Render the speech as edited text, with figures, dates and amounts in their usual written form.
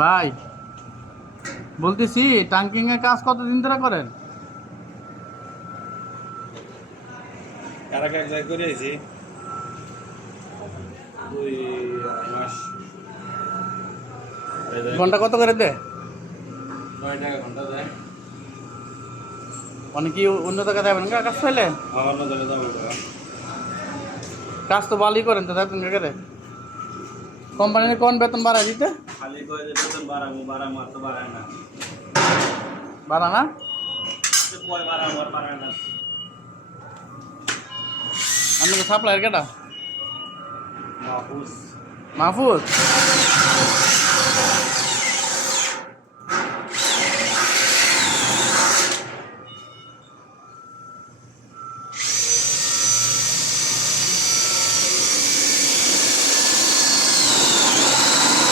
ভাই বলতেছি টাঙ্কিং এর কাজ কতদিন ধরে করেন? কারা কাজ করে আইছি 2 মাস। ঘন্টা কত করে দে? 9 টাকা ঘন্টা দেয়। মানে কি অন্য জায়গায় যাবেন কাজ পাইলে? অন্য দলে যাবো টাকা। কাজ তো ভালোই করেন তো যাবেন করে কোম্পানির কোন বেতন বাড়ায় দিতে? খালি কয়ে যে বেতন বাড়াবো আর তো বাড়ায় না। বাড়া না? কয় বাড়াবো আর বাড়ায় না। আপনি তো সাপ্লাইয়ের কেটা? মাহফুজ। মাহফুজ